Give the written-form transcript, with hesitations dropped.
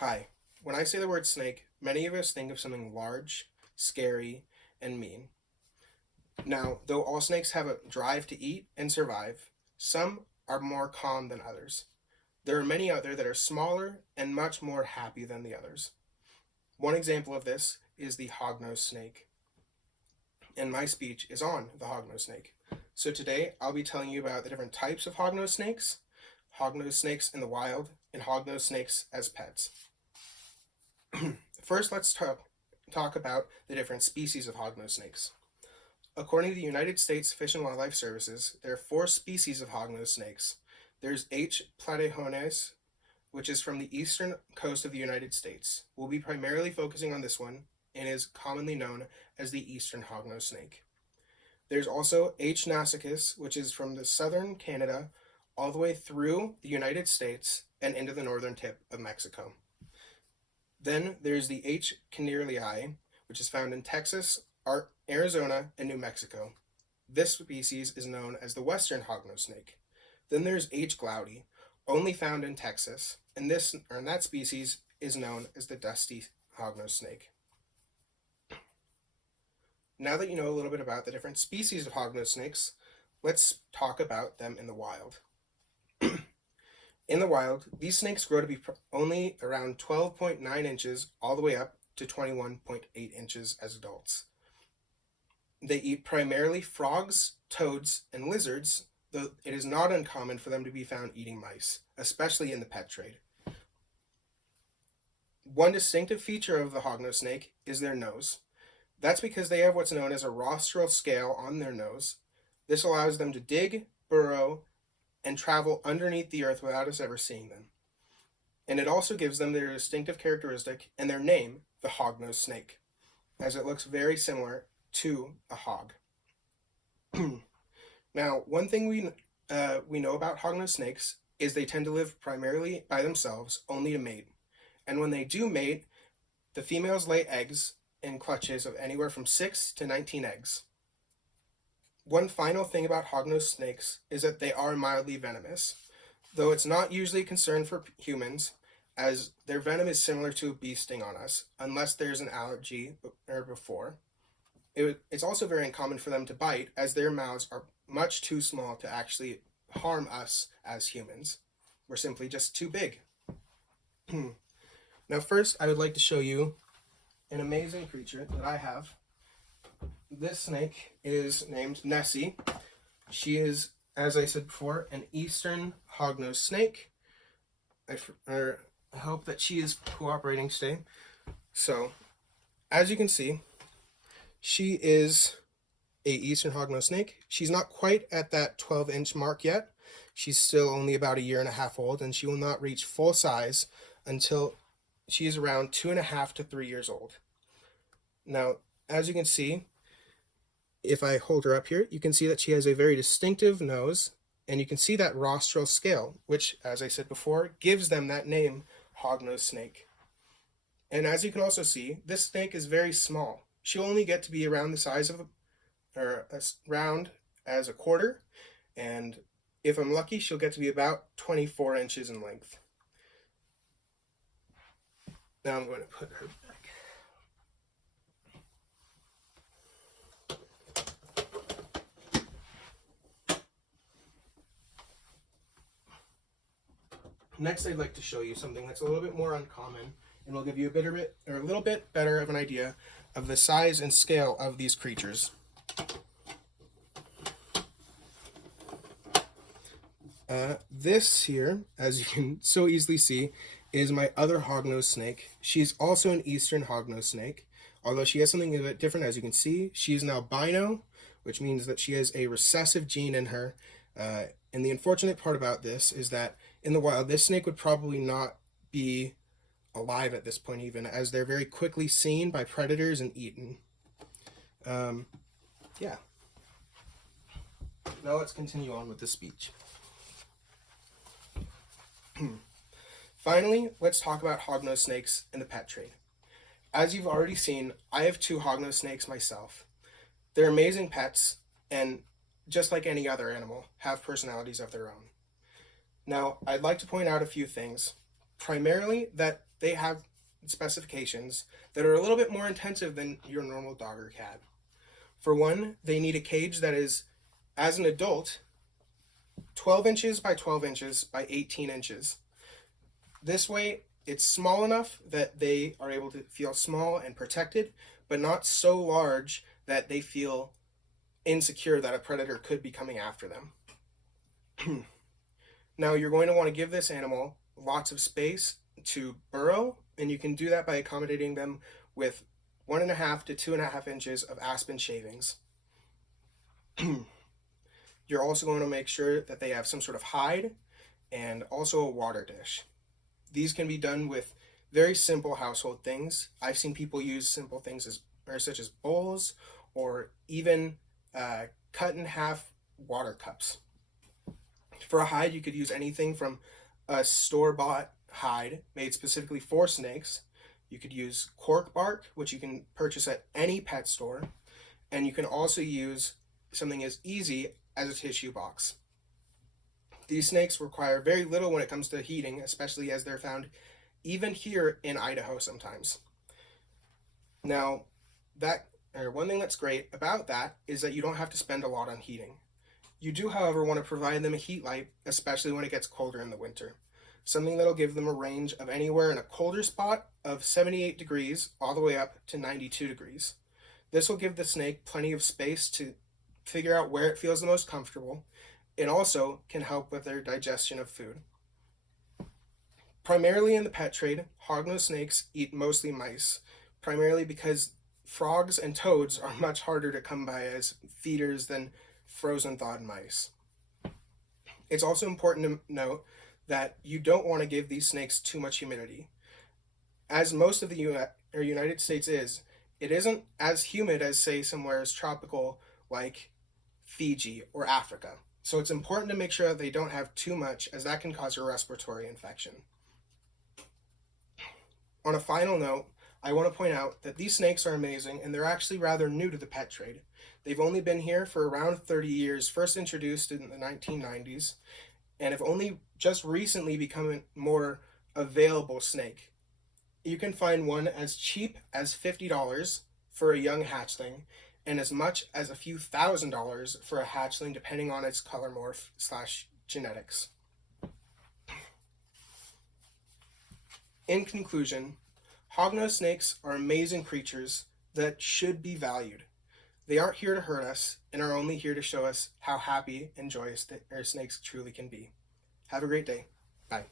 Hi. When I say the word snake, many of us think of something large, scary, and mean. Now, though all snakes have a drive to eat and survive, some are more calm than others. There are many other that are smaller and much more happy than the others. One example of this is the hognose snake. And my speech is on the hognose snake. So today I'll be telling you about the different types of hognose snakes in the wild, and hognose snakes as pets. First, let's talk about the different species of hognose snakes. According to the United States Fish and Wildlife Services, there are 4 species of hognose snakes. There's H. platyhones, which is from the eastern coast of the United States. We'll be primarily focusing on this one and is commonly known as the eastern hognose snake. There's also H. nasicis, which is from the southern Canada all the way through the United States and into the northern tip of Mexico. Then there's the H. kinnearlii, which is found in Texas, Arizona, and New Mexico. This species is known as the western hognose snake. Then there's H. glaudi, only found in Texas, and that species is known as the dusty hognose snake. Now that you know a little bit about the different species of hognose snakes, let's talk about them in the wild. In the wild, these snakes grow to be only around 12.9 inches all the way up to 21.8 inches as adults. They eat primarily frogs, toads, and lizards, though it is not uncommon for them to be found eating mice, especially in the pet trade. One distinctive feature of the hognose snake is their nose. That's because they have what's known as a rostral scale on their nose. This allows them to dig, burrow, and travel underneath the earth without us ever seeing them. And it also gives them their distinctive characteristic and their name, the hognose snake, as it looks very similar to a hog. Now, one thing we know about hognose snakes is they tend to live primarily by themselves, only to mate. And when they do mate, the females lay eggs in clutches of anywhere from 6 to 19 eggs. One final thing about hognose snakes is that they are mildly venomous, though it's not usually a concern for humans, as their venom is similar to a bee sting on us, unless there's an allergy or before. It's also very uncommon for them to bite, as their mouths are much too small to actually harm us as humans. We're simply just too big. Now first, I would like to show you an amazing creature that I have. This snake is named Nessie. She is, as I said before, an eastern hognose snake. I hope that she is cooperating today. So, as you can see, she is a eastern hognose snake. She's not quite at that 12-inch mark yet. She's still only about a year and a half old, and she will not reach full size until she is around 2.5 to 3 years old. Now, as you can see, if I hold her up here, you can see that she has a very distinctive nose, and you can see that rostral scale, which, as I said before, gives them that name, hognose snake. And as you can also see, this snake is very small. She'll only get to be around the size of round as a quarter, and if I'm lucky, she'll get to be about 24 inches in length. Now I'm going to put her back. Next, I'd like to show you something that's a little bit more uncommon, and will give you a little bit better of an idea of the size and scale of these creatures. This here, as you can so easily see, is my other hognose snake. She's also an eastern hognose snake, although she has something a bit different. As you can see, she is now albino, which means that she has a recessive gene in her. And the unfortunate part about this is that in the wild, this snake would probably not be alive at this point even, as they're very quickly seen by predators and eaten. Yeah. Now let's continue on with the speech. Finally, let's talk about hognose snakes in the pet trade. As you've already seen, I have 2 hognose snakes myself. They're amazing pets, and just like any other animal, have personalities of their own. Now, I'd like to point out a few things. primarily that they have specifications that are a little bit more intensive than your normal dog or cat. For one, they need a cage that is, as an adult, 12 inches by 12 inches by 18 inches. This way, it's small enough that they are able to feel small and protected, but not so large that they feel insecure that a predator could be coming after them. Now, you're going to want to give this animal lots of space to burrow, and you can do that by accommodating them with 1.5 to 2.5 inches of aspen shavings. You're also going to make sure that they have some sort of hide and also a water dish. These can be done with very simple household things. I've seen people use simple things such as bowls or even cut in half water cups. For a hide, you could use anything from a store-bought hide made specifically for snakes. You could use cork bark, which you can purchase at any pet store. And you can also use something as easy as a tissue box. These snakes require very little when it comes to heating, especially as they're found even here in Idaho sometimes. Now, one thing that's great about that is that you don't have to spend a lot on heating. You do, however, want to provide them a heat light, especially when it gets colder in the winter. Something that'll give them a range of anywhere in a colder spot of 78 degrees all the way up to 92 degrees. This will give the snake plenty of space to figure out where it feels the most comfortable. It also can help with their digestion of food. Primarily in the pet trade, hognose snakes eat mostly mice, primarily because frogs and toads are much harder to come by as feeders than frozen thawed mice. It's also important to note that you don't want to give these snakes too much humidity. As most of the United States is, it isn't as humid as, say, somewhere as tropical like Fiji or Africa. So it's important to make sure that they don't have too much, as that can cause a respiratory infection. On a final note, I want to point out that these snakes are amazing, and they're actually rather new to the pet trade. They've only been here for around 30 years, first introduced in the 1990s, and have only just recently become a more available snake. You can find one as cheap as $50 for a young hatchling, and as much as a few $1,000s for a hatchling, depending on its color morph / genetics. In conclusion, hognose snakes are amazing creatures that should be valued. They aren't here to hurt us and are only here to show us how happy and joyous our snakes truly can be. Have a great day. Bye.